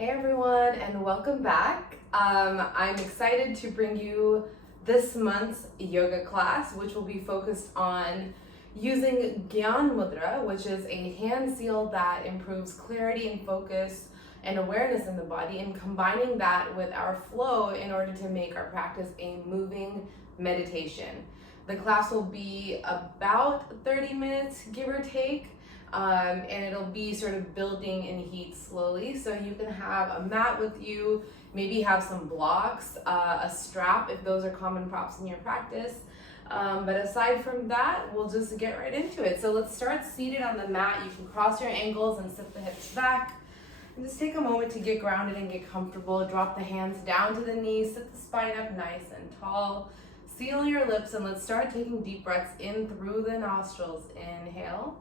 Hey everyone, and welcome back. I'm excited to bring you this month's yoga class, which will be focused on using Gyan mudra, which is a hand seal that improves clarity and focus and awareness in the body, and combining that with our flow in order to make our practice a moving meditation. The class will be about 30 minutes, give or take. And it'll be sort of building in heat slowly. So you can have a mat with you, maybe have some blocks, a strap if those are common props in your practice. But aside from that, we'll just get right into it. So let's start seated on the mat. You can cross your ankles and sit the hips back. And just take a moment to get grounded and get comfortable. Drop the hands down to the knees, sit the spine up nice and tall. Seal your lips, and let's start taking deep breaths in through the nostrils. Inhale.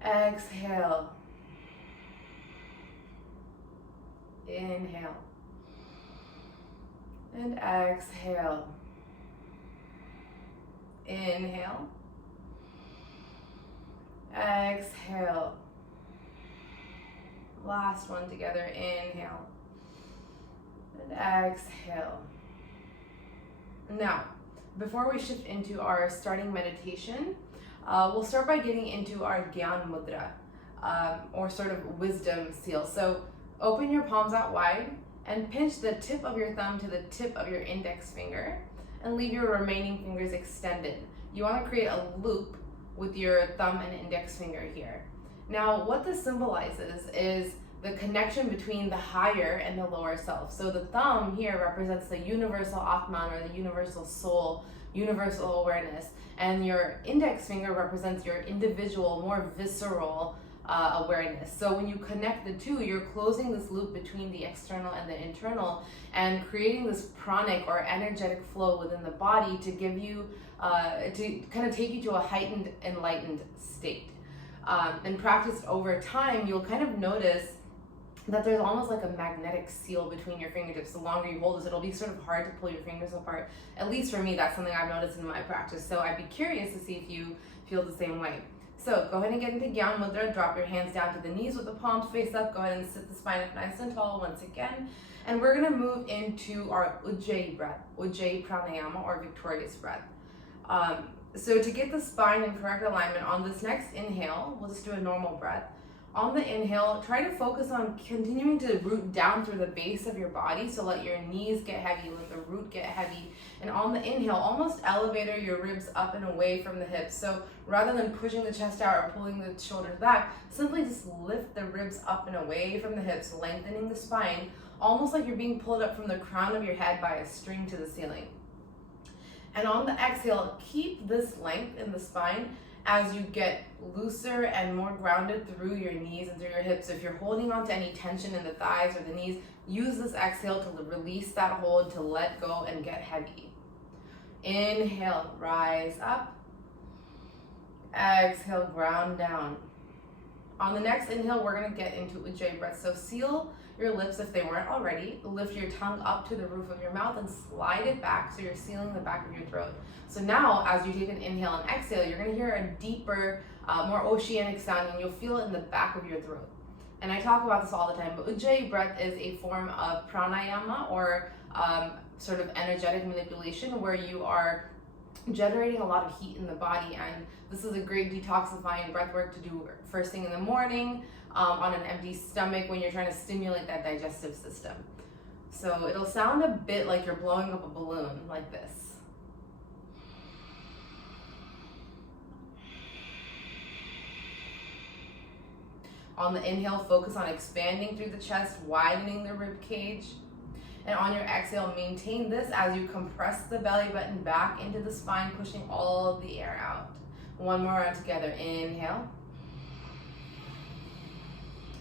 Exhale. Inhale. And exhale. Inhale. Exhale. Last one together. Inhale. And exhale. Now, before we shift into our starting meditation, we'll start by getting into our Gyan mudra, or sort of wisdom seal. So open your palms out wide and pinch the tip of your thumb to the tip of your index finger and leave your remaining fingers extended. You want to create a loop with your thumb and index finger here. Now, what this symbolizes is the connection between the higher and the lower self. So the thumb here represents the universal Atman, or the universal soul, universal awareness, and your index finger represents your individual, more visceral awareness. So when you connect the two, you're closing this loop between the external and the internal and creating this pranic or energetic flow within the body to give you, to kind of take you to a heightened, enlightened state. And practiced over time, you'll kind of notice that there's almost like a magnetic seal between your fingertips. The longer you hold this, it'll be sort of hard to pull your fingers apart. At least for me, that's something I've noticed in my practice. So I'd be curious to see if you feel the same way. So go ahead and get into Gyan mudra. Drop your hands down to the knees with the palms face up. Go ahead and sit the spine up nice and tall once again. And we're gonna move into our Ujjayi breath, Ujjayi pranayama, or victorious breath. So to get the spine in correct alignment on this next inhale, we'll just do a normal breath. On the inhale, try to focus on continuing to root down through the base of your body. So let your knees get heavy, let the root get heavy. And on the inhale, almost elevate your ribs up and away from the hips. So rather than pushing the chest out or pulling the shoulders back, simply just lift the ribs up and away from the hips, lengthening the spine, almost like you're being pulled up from the crown of your head by a string to the ceiling. And on the exhale, keep this length in the spine as you get looser and more grounded through your knees and through your hips. So if you're holding on to any tension in the thighs or the knees, use this exhale to release that hold, to let go and get heavy. Inhale, rise up. Exhale, ground down. On the next inhale, we're gonna get into Ujjayi breath. So seal your lips if they weren't already. Lift your tongue up to the roof of your mouth and slide it back so you're sealing the back of your throat. So now, as you take an inhale and exhale, you're gonna hear a deeper, more oceanic sound, and you'll feel it in the back of your throat. And I talk about this all the time, but Ujjayi breath is a form of pranayama, or sort of energetic manipulation, where you are generating a lot of heat in the body, and this is a great detoxifying breath work to do first thing in the morning, on an empty stomach when you're trying to stimulate that digestive system. So it'll sound a bit like you're blowing up a balloon, like this. On the inhale, focus on expanding through the chest, widening the rib cage. And on your exhale, maintain this as you compress the belly button back into the spine, pushing all of the air out. One more round together. Inhale.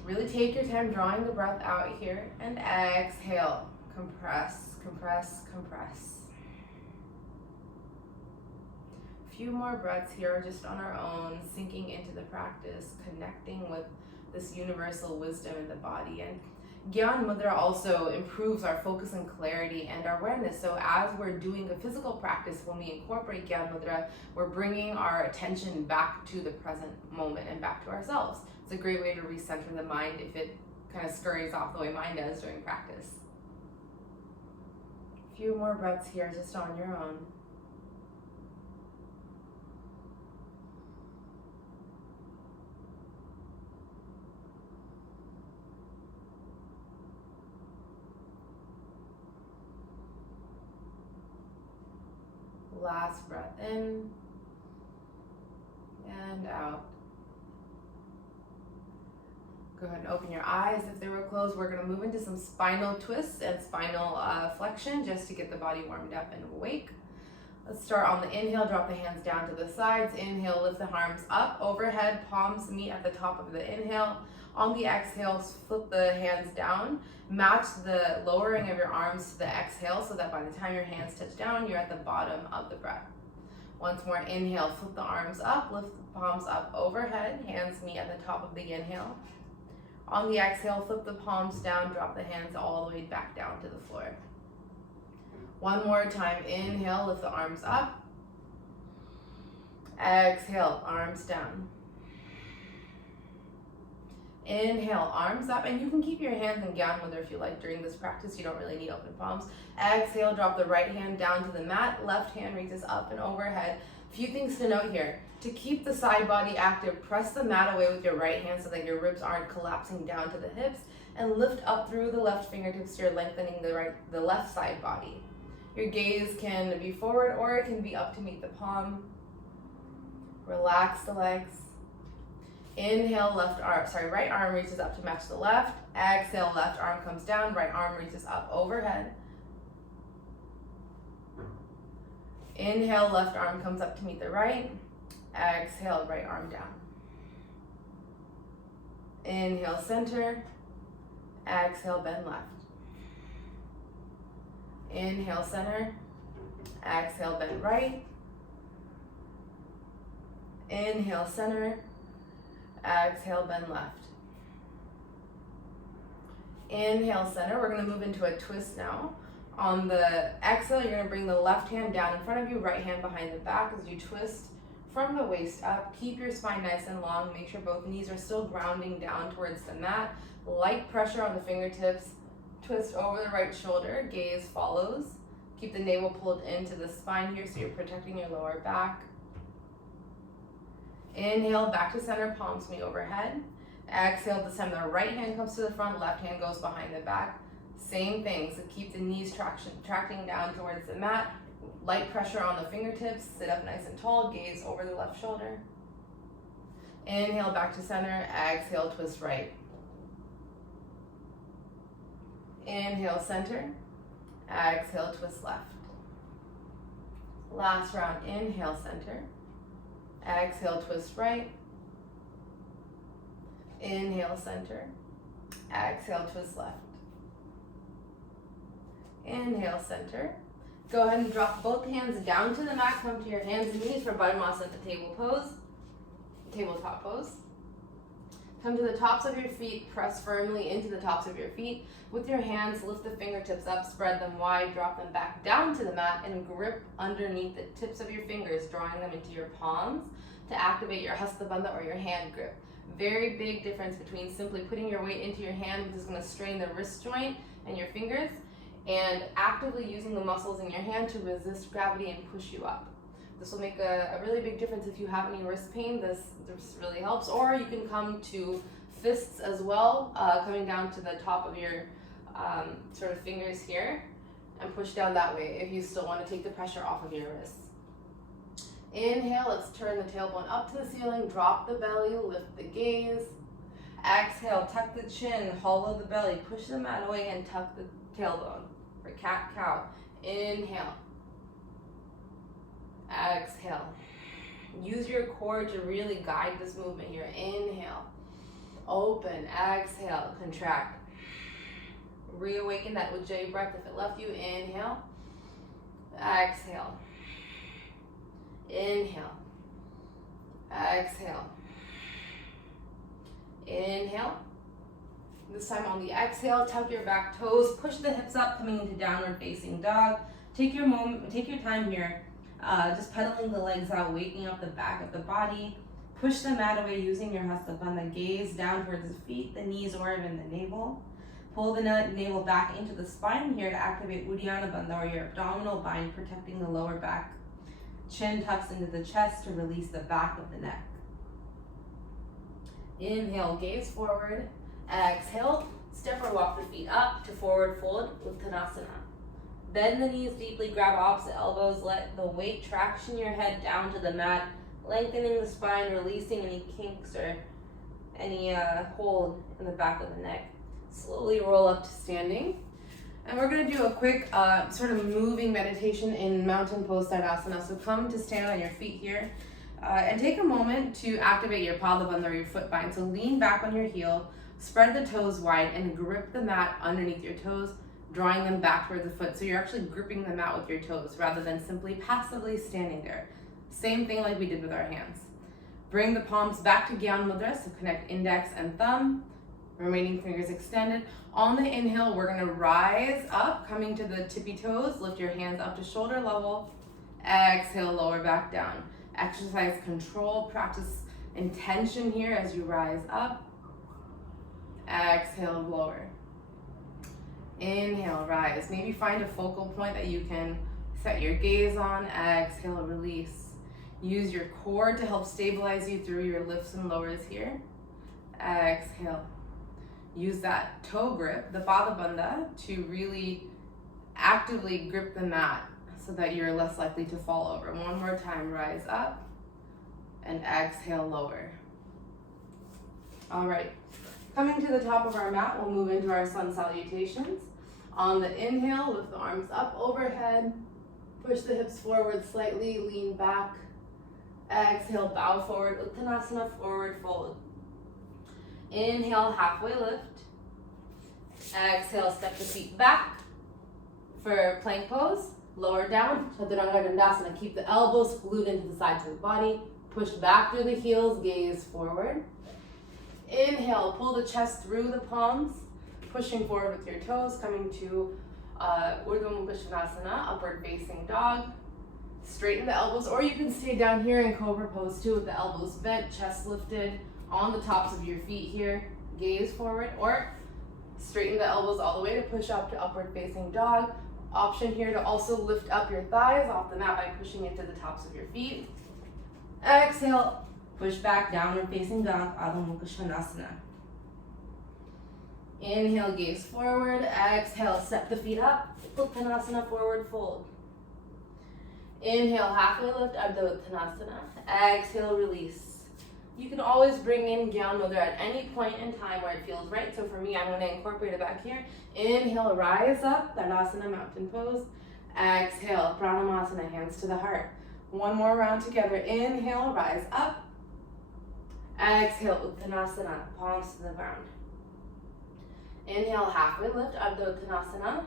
Really take your time drawing the breath out here. And exhale. Compress, compress, compress. A few more breaths here just on our own, sinking into the practice, connecting with this universal wisdom in the body. And Gyan mudra also improves our focus and clarity and our awareness. So as we're doing a physical practice, when we incorporate Gyan mudra, we're bringing our attention back to the present moment and back to ourselves. It's a great way to recenter the mind if it kind of scurries off the way mine does during practice. A few more breaths here just on your own. Last breath in and out. Go ahead and open your eyes if they were closed. We're going to move into some spinal twists and spinal flexion just to get the body warmed up and awake. Let's start on the inhale. Drop the hands down to the sides. Inhale, lift the arms up overhead. Palms meet at the top of the inhale. On the exhale, flip the hands down. Match the lowering of your arms to the exhale so that by the time your hands touch down, you're at the bottom of the breath. Once more, inhale, flip the arms up, lift the palms up overhead. Hands meet at the top of the inhale. On the exhale, flip the palms down, drop the hands all the way back down to the floor. One more time, inhale, lift the arms up. Exhale, arms down. Inhale, arms up, and you can keep your hands in Gyan mudra if you like during this practice. You don't really need open palms. Exhale, drop the right hand down to the mat. Left hand reaches up and overhead. Few things to note here. To keep the side body active, press the mat away with your right hand so that your ribs aren't collapsing down to the hips, and lift up through the left fingertips. You're lengthening the left side body. Your gaze can be forward or it can be up to meet the palm. Relax the legs. Inhale, right arm reaches up to match the left. Exhale, left arm comes down, right arm reaches up overhead. Inhale, left arm comes up to meet the right. Exhale, right arm down. Inhale, center. Exhale, bend left. Inhale, center. Exhale, bend right. Inhale, center. Exhale, bend left. Inhale, center. We're going to move into a twist now. On the exhale, you're going to bring the left hand down in front of you, right hand behind the back as you twist from the waist up. Keep your spine nice and long. Make sure both knees are still grounding down towards the mat. Light pressure on the fingertips. Twist over the right shoulder. Gaze follows. Keep the navel pulled into the spine here so you're protecting your lower back. Inhale, back to center, palms meet overhead. Exhale, this time the right hand comes to the front, left hand goes behind the back. Same thing, so keep the knees tracting down towards the mat. Light pressure on the fingertips, sit up nice and tall, gaze over the left shoulder. Inhale, back to center, exhale, twist right. Inhale, center, exhale, twist left. Last round, inhale, center. Exhale, twist right. Inhale, center. Exhale, twist left. Inhale, center. Go ahead and drop both hands down to the mat. Come to your hands and knees for Baddha at the table pose, tabletop pose. Come to the tops of your feet. Press firmly into the tops of your feet. With your hands, lift the fingertips up, spread them wide, drop them back down to the mat, and grip underneath the tips of your fingers, drawing them into your palms to activate your Hasta Bandha or your hand grip. Very big difference between simply putting your weight into your hand, which is going to strain the wrist joint and your fingers, and actively using the muscles in your hand to resist gravity and push you up. This will make a really big difference if you have any wrist pain. This really helps. Or you can come to fists as well, coming down to the top of your sort of fingers here and push down that way if you still want to take the pressure off of your wrists. Inhale, let's turn the tailbone up to the ceiling, drop the belly, lift the gaze. Exhale, tuck the chin, hollow the belly, push the mat away and tuck the tailbone for cat-cow. Inhale. Exhale. Use your core to really guide this movement here. Inhale. Open. Exhale. Contract. Reawaken that Ujjayi breath if it left you. Inhale. Exhale. Inhale. Exhale. Inhale. This time on the exhale, tuck your back toes, push the hips up, coming into downward facing dog. Take your moment, take your time here, just pedaling the legs out, waking up the back of the body. Push the mat away using your hasta bandha. Gaze down towards the feet, the knees, or even the navel. Pull the navel back into the spine here to activate Uddiyana Bandha, or your abdominal bind, protecting the lower back. Chin tucks into the chest to release the back of the neck. Inhale, gaze forward. Exhale, step or walk the feet up to forward fold, Uttanasana. Bend the knees deeply, grab opposite elbows, let the weight traction your head down to the mat, lengthening the spine, releasing any kinks or any hold in the back of the neck. Slowly roll up to standing. And we're going to do a quick sort of moving meditation in mountain pose Tadasana. So come to stand on your feet here and take a moment to activate your Pada Bandha, or your foot bind. So lean back on your heel, spread the toes wide, and grip the mat underneath your toes, drawing them back towards the foot. So you're actually gripping the mat with your toes rather than simply passively standing there. Same thing like we did with our hands. Bring the palms back to Gyan mudra, so connect index and thumb, remaining fingers extended. On the inhale, we're gonna rise up, coming to the tippy toes, lift your hands up to shoulder level. Exhale, lower back down. Exercise control, practice intention here as you rise up. Exhale, lower. Inhale, rise. Maybe find a focal point that you can set your gaze on. Exhale, release. Use your core to help stabilize you through your lifts and lowers here. Exhale. Use that toe grip, the Pada Bandha, to really actively grip the mat so that you're less likely to fall over. One more time, rise up and exhale, lower. All right, coming to the top of our mat, we'll move into our sun salutations. On the inhale, lift the arms up overhead, push the hips forward slightly, lean back. Exhale, bow forward, Uttanasana, forward fold. Inhale, halfway lift. Exhale, step the feet back for plank pose. Lower down, Chaturanga Dandasana. Keep the elbows glued into the sides of the body. Push back through the heels, gaze forward. Inhale, pull the chest through the palms, pushing forward with your toes, coming to Urdhva Mukha Svanasana, upward facing dog. Straighten the elbows, or you can stay down here in Cobra pose too with the elbows bent, chest lifted on the tops of your feet here. Gaze forward, or straighten the elbows all the way to push up to upward facing dog. Option here to also lift up your thighs off the mat by pushing into the tops of your feet. Exhale, push back, downward facing dog, Adho Mukha Svanasana. Inhale, gaze forward. Exhale, step the feet up, Uttanasana, forward fold. Inhale, halfway lift, Ardha Uttanasana. Exhale, release. You can always bring in Gyan mudra at any point in time where it feels right. So for me, I'm going to incorporate it back here. Inhale, rise up, Tadasana, mountain pose. Exhale, Pranamasana, hands to the heart. One more round together. Inhale, rise up. Exhale, Uttanasana, palms to the ground. Inhale, halfway lift, Ardha Uttanasana.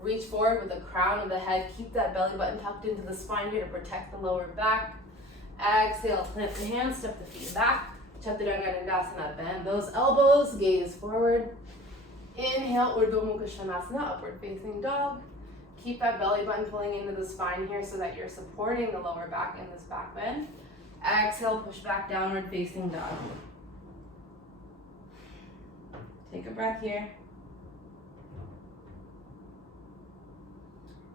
Reach forward with the crown of the head. Keep that belly button tucked into the spine here to protect the lower back. Exhale, plant the hands, step the feet back. Chaturanga Dandasana, bend those elbows, gaze forward. Inhale, Urdhva Mukha Svanasana, upward facing dog. Keep that belly button pulling into the spine here so that you're supporting the lower back in this back bend. Exhale, push back, downward facing dog. Take a breath here.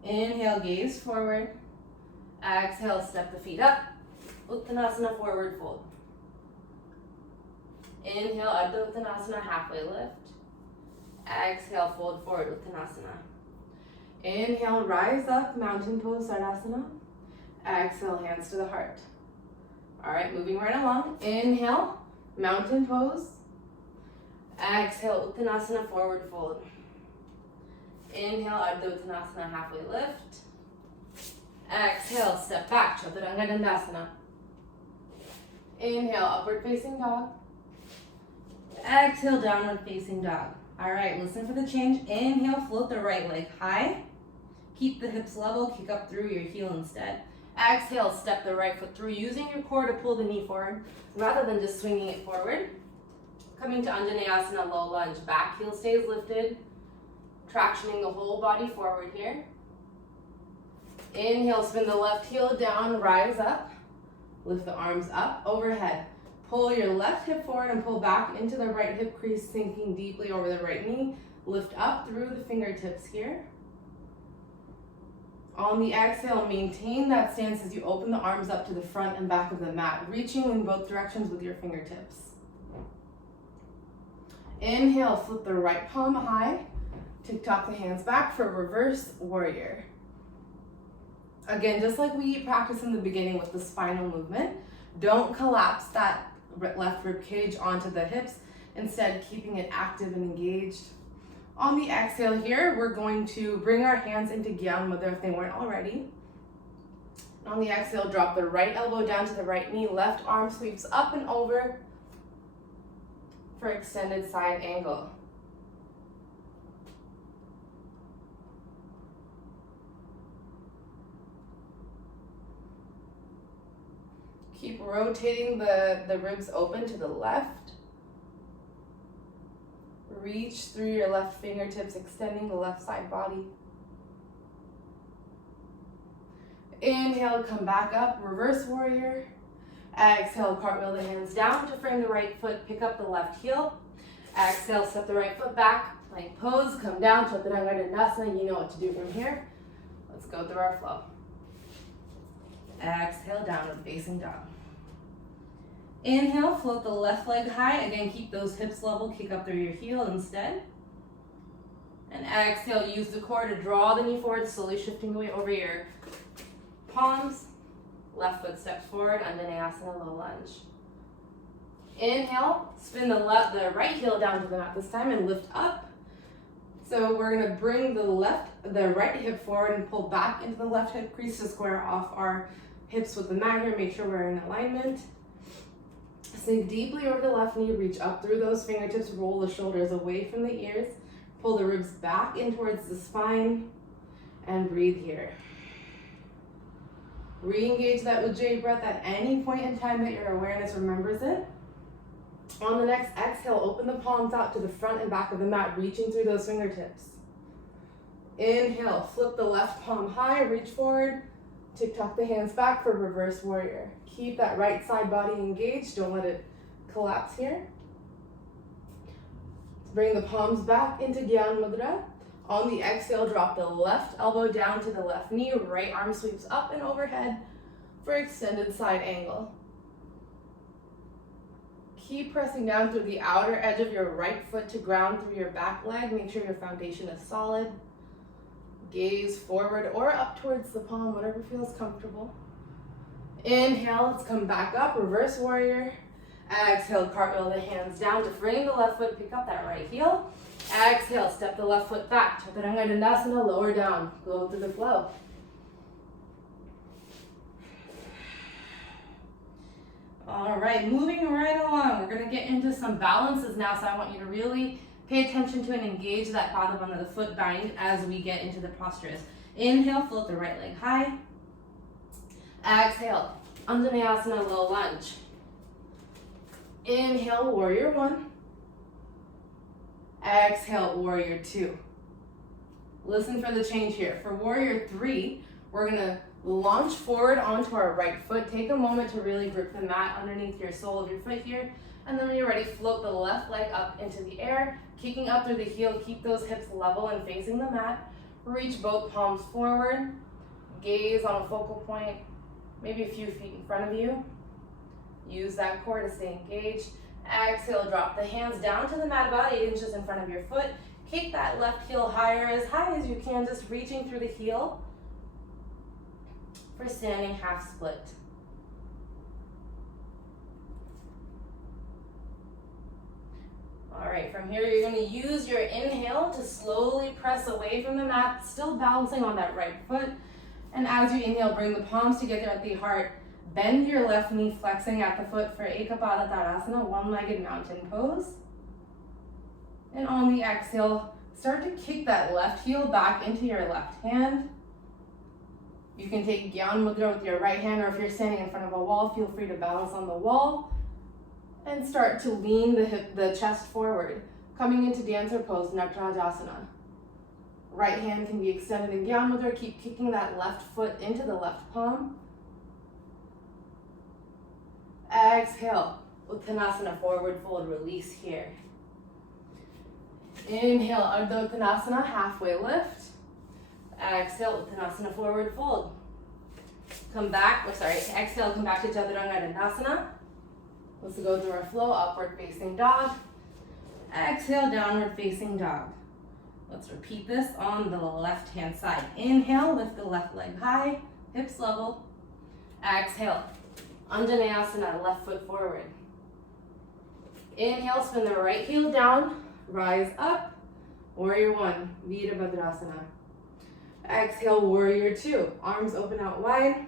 Inhale, gaze forward. Exhale, step the feet up. Uttanasana, forward fold. Inhale, Ardha Uttanasana, halfway lift. Exhale, fold forward, Uttanasana. Inhale, rise up, mountain pose, Tadasana. Exhale, hands to the heart. All right, moving right along. Inhale, mountain pose. Exhale, Uttanasana, forward fold. Inhale, Ardha Uttanasana, halfway lift. Exhale, step back, Chaturanga Dandasana. Inhale, upward facing dog. Exhale, downward facing dog. All right, listen for the change. Inhale, float the right leg high. Keep the hips level, kick up through your heel instead. Exhale, step the right foot through, using your core to pull the knee forward rather than just swinging it forward. Coming to Anjaneyasana, low lunge. Back heel stays lifted, tractioning the whole body forward here. Inhale, spin the left heel down, rise up. Lift the arms up overhead. Pull your left hip forward and pull back into the right hip crease, sinking deeply over the right knee. Lift up through the fingertips here. On the exhale, maintain that stance as you open the arms up to the front and back of the mat, reaching in both directions with your fingertips. Inhale, flip the right palm high. Tick-tock the hands back for reverse warrior. Again, just like we practiced in the beginning with the spinal movement, don't collapse that left rib cage onto the hips, instead keeping it active and engaged. On the exhale here, we're going to bring our hands into Gyan mudra if they weren't already. On the exhale, drop the right elbow down to the right knee, left arm sweeps up and over for extended side angle. Keep rotating the ribs open to the left. Reach through your left fingertips, extending the left side body. Inhale, come back up, reverse warrior. Exhale, cartwheel the hands down to frame the right foot, pick up the left heel. Exhale, step the right foot back, plank pose, come down, Chaturanga Dandasana. You know what to do from here. Let's go through our flow. Exhale, downward facing dog. Inhale, float the left leg high. Again, keep those hips level, kick up through your heel instead. And exhale, use the core to draw the knee forward, slowly shifting away over your palms. Left foot steps forward, Anjaneyasana, low lunge. Inhale, spin the right heel down to the mat this time and lift up. So we're gonna bring the right hip forward and pull back into the left hip crease to square off our hips with the mat here. Make sure we're in alignment. Sink deeply over the left knee, reach up through those fingertips, roll the shoulders away from the ears, pull the ribs back in towards the spine, and breathe here. Re-engage that Ujjayi breath at any point in time that your awareness remembers it. On the next exhale, open the palms out to the front and back of the mat, reaching through those fingertips. Inhale, flip the left palm high, reach forward, tick-tock the hands back for reverse warrior. Keep that right side body engaged, don't let it collapse here. Bring the palms back into Gyan mudra. On the exhale, drop the left elbow down to the left knee, right arm sweeps up and overhead for extended side angle. Keep pressing down through the outer edge of your right foot to ground through your back leg. Make sure your foundation is solid. Gaze forward or up towards the palm, whatever feels comfortable. Inhale, let's come back up, reverse warrior. Exhale, cartwheel the hands down to frame the left foot, pick up that right heel. Exhale, step the left foot back, Chaturanga Dandasana, lower down, go through the flow. All right, moving right along, we're gonna get into some balances now, so I want you to really pay attention to and engage that bottom of the foot bind as we get into the postures. Inhale, float the right leg high. Exhale, Anjaneyasana, low lunge. Inhale, warrior one. Exhale, warrior two. Listen for the change here. For warrior three, we're gonna launch forward onto our right foot. Take a moment to really grip the mat underneath your sole of your foot here. And then when you're ready, float the left leg up into the air, kicking up through the heel. Keep those hips level and facing the mat. Reach both palms forward. Gaze on a focal point, maybe a few feet in front of you. Use that core to stay engaged. Exhale, drop the hands down to the mat about 8 inches in front of your foot. Kick that left heel higher as high as you can, just reaching through the heel for standing half split. All right, from here you're going to use your inhale to slowly press away from the mat, still balancing on that right foot. And as you inhale, bring the palms together at the heart. Bend your left knee, flexing at the foot for Ekapada Tadasana, one-legged mountain pose. And on the exhale, start to kick that left heel back into your left hand. You can take Gyan mudra with your right hand, or if you're standing in front of a wall, feel free to balance on the wall. And start to lean the chest forward, coming into dancer pose, Natarajasana. Right hand can be extended in Gyan mudra. Keep kicking that left foot into the left palm. Exhale, Uttanasana, forward fold, release here. Inhale, Ardha Uttanasana, halfway lift. Exhale, Uttanasana, forward fold. Come back, exhale, come back to Chaturanga Dandasana. Let's go through our flow, upward facing dog. Exhale, downward facing dog. Let's repeat this on the left hand side. Inhale, lift the left leg high, hips level. Exhale, Anjaneyasana, left foot forward. Inhale, spin the right heel down, rise up, warrior one, Virabhadrasana. Exhale, warrior two, arms open out wide.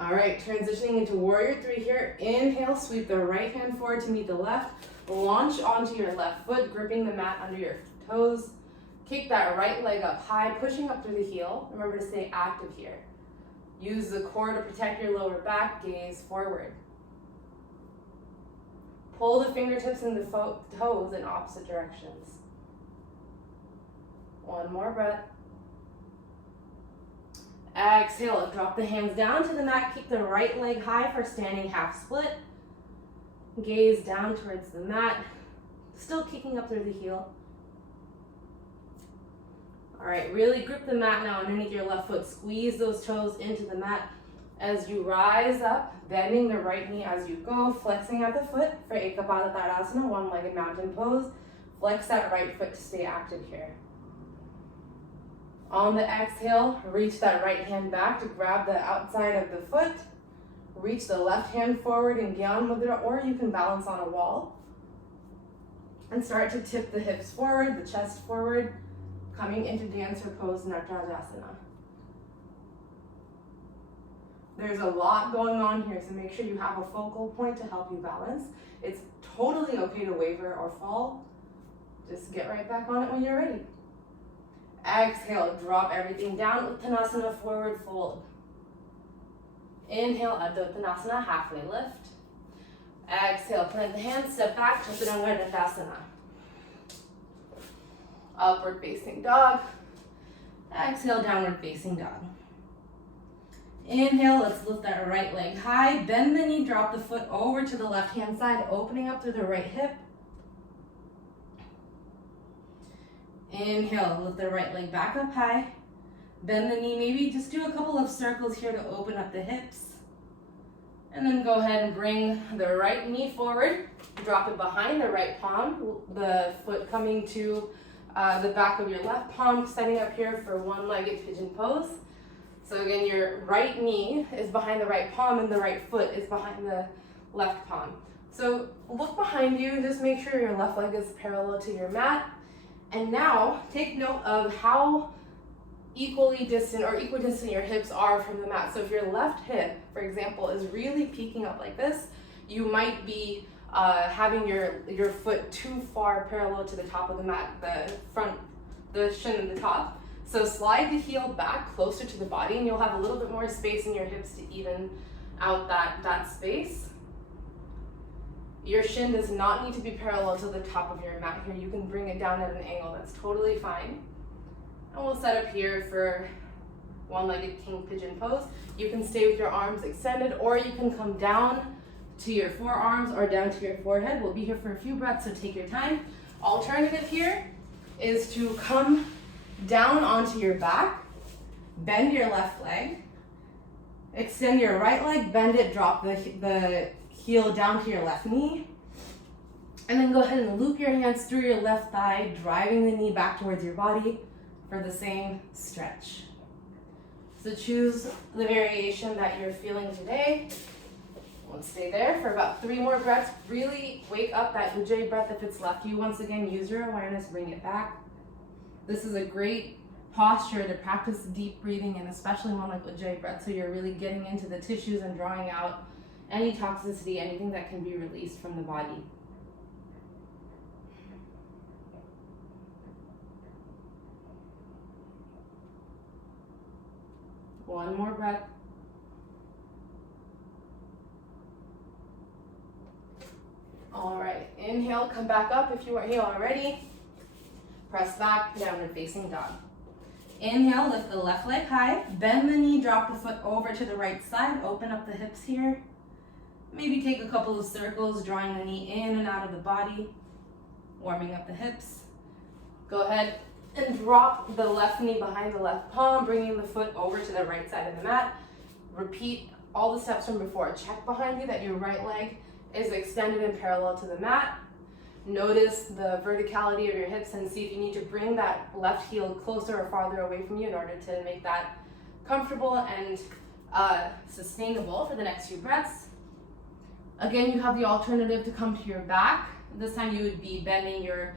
All right, transitioning into warrior three here. Inhale, sweep the right hand forward to meet the left. Launch onto your left foot, gripping the mat under your toes. Kick that right leg up high, pushing up through the heel. Remember to stay active here. Use the core to protect your lower back, gaze forward. Pull the fingertips and the toes in opposite directions. One more breath. Exhale, drop the hands down to the mat, keep the right leg high for standing half split. Gaze down towards the mat, still kicking up through the heel. All right, really grip the mat now underneath your left foot. Squeeze those toes into the mat as you rise up, bending the right knee as you go, flexing at the foot for Ekapada Tadasana, one-legged mountain pose. Flex that right foot to stay active here. On the exhale, reach that right hand back to grab the outside of the foot. Reach the left hand forward in Gyan mudra, or you can balance on a wall. And start to tip the hips forward, the chest forward, coming into dancer pose, Natarajasana. There's a lot going on here, so make sure you have a focal point to help you balance. It's totally okay to waver or fall. Just get right back on it when you're ready. Exhale, drop everything down, Uttanasana, forward fold. Inhale, Ardha Uttanasana, halfway lift. Exhale, plant the hands, step back, Chaturanga Dandasana. Upward facing dog. Exhale, downward facing dog. Inhale, let's lift that right leg high, bend the knee, drop the foot over to the left hand side, opening up through the right hip. Inhale, lift the right leg back up high. Bend the knee, maybe just do a couple of circles here to open up the hips. And then go ahead and bring the right knee forward. Drop it behind the right palm, the foot coming to the back of your left palm, setting up here for one-legged pigeon pose. So again, your right knee is behind the right palm and the right foot is behind the left palm. So look behind you, just make sure your left leg is parallel to your mat. And now take note of how equally distant or equidistant your hips are from the mat. So if your left hip, for example, is really peeking up like this, you might be having your foot too far parallel to the top of the mat, the shin and the top. So slide the heel back closer to the body and you'll have a little bit more space in your hips to even out that space. Your shin does not need to be parallel to the top of your mat here. You can bring it down at an angle, that's totally fine. And we'll set up here for one-legged king pigeon pose. You can stay with your arms extended, or you can come down to your forearms or down to your forehead. We'll be here for a few breaths, so take your time. Alternative here is to come down onto your back, bend your left leg, extend your right leg, bend it, drop the heel down to your left knee, and then go ahead and loop your hands through your left thigh, driving the knee back towards your body for the same stretch. So choose the variation that you're feeling today. Let's stay there for about 3 more breaths. Really wake up that Ujjayi breath if it's left you. Once again, use your awareness, bring it back. This is a great posture to practice deep breathing, and especially one like Ujjayi breath, so you're really getting into the tissues and drawing out any toxicity, anything that can be released from the body. One more breath. All right, inhale, come back up if you weren't here already. Press back, downward facing dog. Inhale, lift the left leg high, bend the knee, drop the foot over to the right side, open up the hips here. Maybe take a couple of circles, drawing the knee in and out of the body, warming up the hips. Go ahead and drop the left knee behind the left palm, bringing the foot over to the right side of the mat. Repeat all the steps from before. Check behind you that your right leg is extended and parallel to the mat. Notice the verticality of your hips and see if you need to bring that left heel closer or farther away from you in order to make that comfortable and sustainable for the next few breaths. Again, you have the alternative to come to your back. This time you would be bending your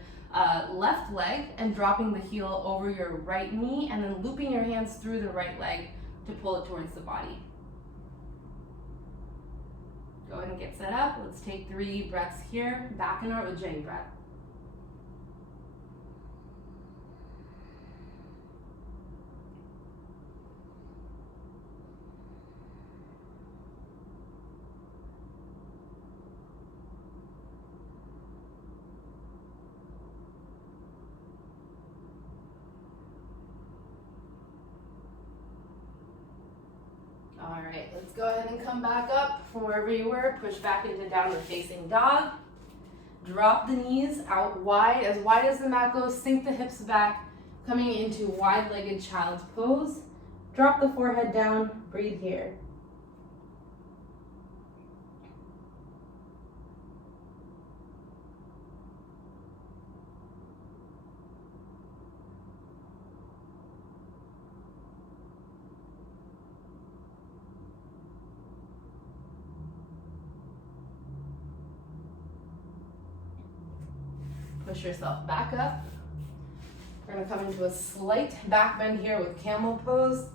left leg and dropping the heel over your right knee and then looping your hands through the right leg to pull it towards the body. Go ahead and get set up. Let's take 3 breaths here, back in our Ujjayi breath. All right, let's go ahead and come back up from wherever you were. Push back into downward facing dog. Drop the knees out wide as the mat goes. Sink the hips back, coming into wide-legged child's pose. Drop the forehead down, breathe here. Push yourself back up. We're going to come into a slight back bend here with camel pose.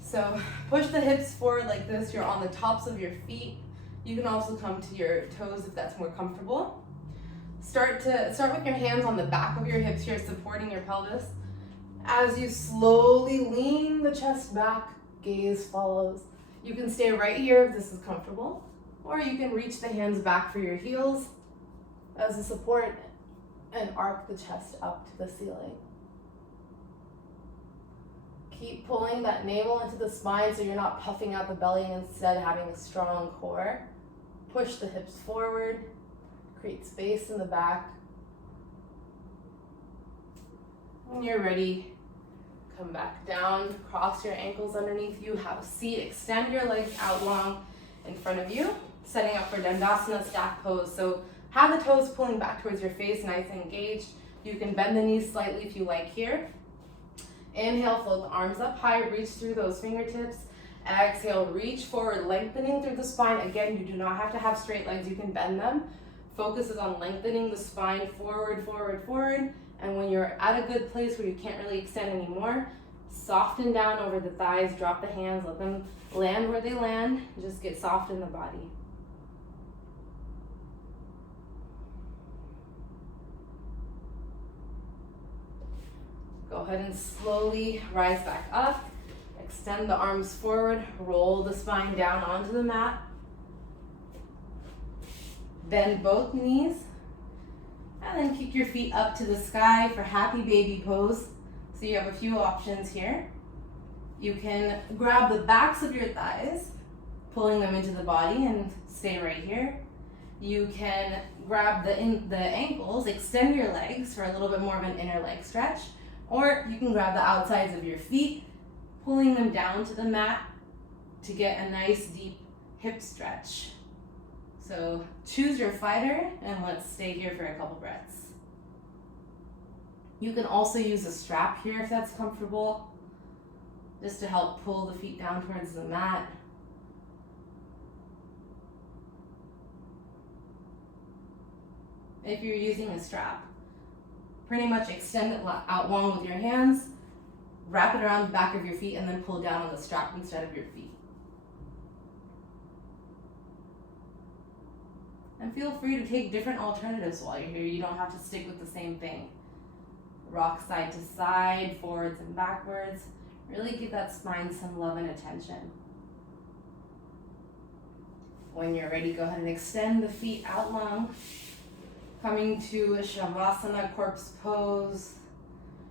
So push the hips forward like this. You're on the tops of your feet. You can also come to your toes if that's more comfortable. Start with your hands on the back of your hips here, supporting your pelvis. As you slowly lean the chest back, gaze follows. You can stay right here if this is comfortable, or you can reach the hands back for your heels as a support and arc the chest up to the ceiling. Keep pulling that navel into the spine so you're not puffing out the belly and instead having a strong core. Push the hips forward, create space in the back. When you're ready, come back down, cross your ankles underneath you, have a seat, extend your legs out long in front of you, setting up for Dandasana stack pose. So have the toes pulling back towards your face, nice and engaged. You can bend the knees slightly if you like here. Inhale, float the arms up high, reach through those fingertips. Exhale, reach forward, lengthening through the spine. Again, you do not have to have straight legs, you can bend them. Focus is on lengthening the spine forward, forward, forward. And when you're at a good place where you can't really extend anymore, soften down over the thighs, drop the hands, let them land where they land. Just get soft in the body. Go ahead and slowly rise back up. Extend the arms forward, roll the spine down onto the mat. Bend both knees. And then kick your feet up to the sky for happy baby pose. So you have a few options here. You can grab the backs of your thighs, pulling them into the body and stay right here. You can grab the ankles, extend your legs for a little bit more of an inner leg stretch. Or you can grab the outsides of your feet, pulling them down to the mat to get a nice deep hip stretch. So choose your fighter and let's stay here for a couple breaths. You can also use a strap here if that's comfortable, just to help pull the feet down towards the mat. If you're using a strap, pretty much extend it out long with your hands, wrap it around the back of your feet, and then pull down on the strap instead of your feet. And feel free to take different alternatives while you're here. You don't have to stick with the same thing. Rock side to side, forwards and backwards. Really give that spine some love and attention. When you're ready, go ahead and extend the feet out long. Coming to a Shavasana, corpse pose.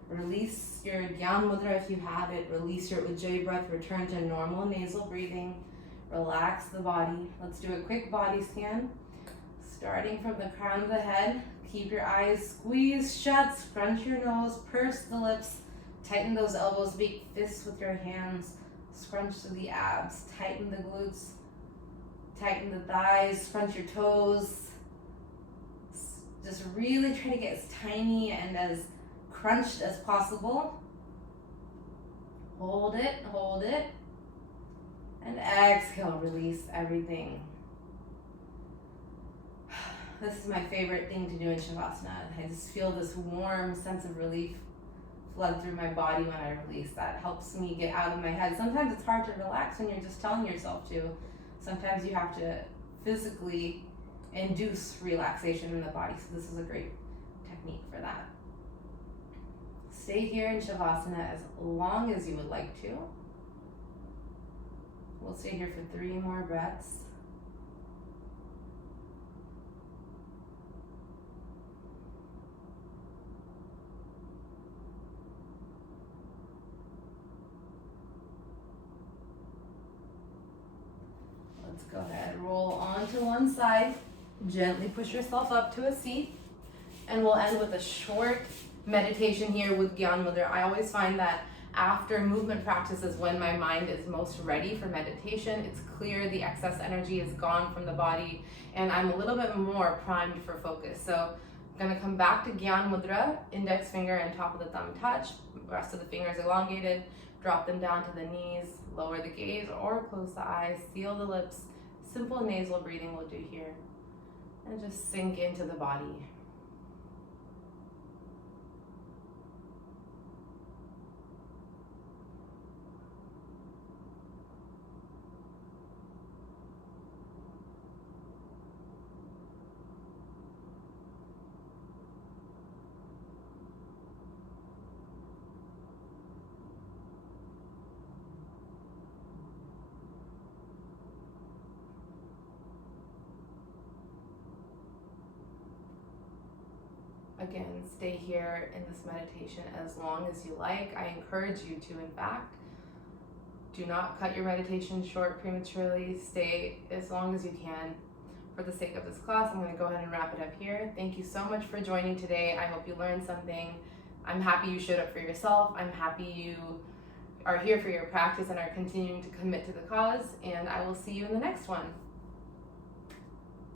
Release your Gyan mudra if you have it. Release your Ujjayi breath. Return to normal nasal breathing. Relax the body. Let's do a quick body scan. Starting from the crown of the head. Keep your eyes squeezed shut. Scrunch your nose. Purse the lips. Tighten those elbows. Make fists with your hands. Scrunch to the abs. Tighten the glutes. Tighten the thighs. Scrunch your toes. Just really try to get as tiny and as crunched as possible. Hold it, and exhale, release everything. This is my favorite thing to do in Shavasana. I just feel this warm sense of relief flood through my body when I release. That helps me get out of my head. Sometimes it's hard to relax when you're just telling yourself to. Sometimes you have to physically induce relaxation in the body. So this is a great technique for that. Stay here in Shavasana as long as you would like to. We'll stay here for 3 more breaths. Let's go ahead, roll onto one side. Gently push yourself up to a seat. And we'll end with a short meditation here with Gyan mudra. I always find that after movement practices, when my mind is most ready for meditation, it's clear the excess energy is gone from the body and I'm a little bit more primed for focus. So I'm gonna come back to Gyan mudra, index finger and top of the thumb touch, rest of the fingers elongated, drop them down to the knees, lower the gaze or close the eyes, seal the lips. Simple nasal breathing we'll do here. And just sink into the body. Again, stay here in this meditation as long as you like. I encourage you to, in fact, do not cut your meditation short prematurely. Stay as long as you can. For the sake of this class, I'm going to go ahead and wrap it up here. Thank you so much for joining today. I hope you learned something. I'm happy you showed up for yourself. I'm happy you are here for your practice and are continuing to commit to the cause. And I will see you in the next one.